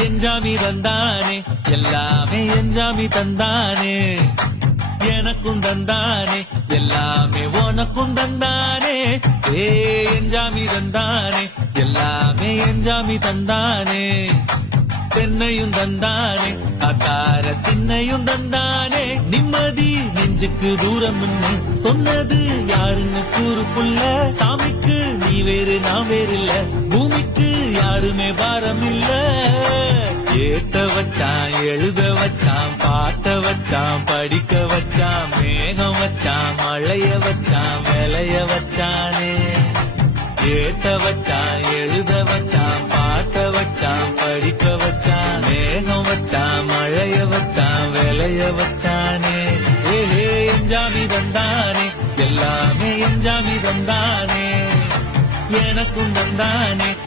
எஞ்சாமி தந்தானே எல்லாமே எஞ்சாமி தந்தானே எனக்கும் தந்தானே எல்லாமே உனக்கும் தந்தானே ஏ எஞ்சாமி தந்தானே எல்லாமே எஞ்சாமி தந்தானே தென்னையும் தந்தானே அக்கார திண்ணையும் தந்தானே நிம்மதி நெஞ்சுக்கு தூரம் சொன்னது யாருன்னு கூறுப்புள்ள சாமிக்கு நீ வேறு நான் வேறு இல்ல பூமிக்கு யாருமே பாரம் இல்ல ஏத்த வச்சான் எழுத வச்சான் பாட்ட வச்சான் படிக்க வச்சான் மேகம் வச்சான் மழைய வச்சான் விளைய வச்சானே ஏத்த வச்சான் எழுத வச்சான் பாட்ட வச்சான் படிக்க வச்சான் மேகம் வச்சான் மழைய வச்சான் விளைய வச்சானே ஏ எஞ்சாமி தந்தானே எல்லாமே எஞ்சாமி தந்தானே எனக்கும் தந்தானே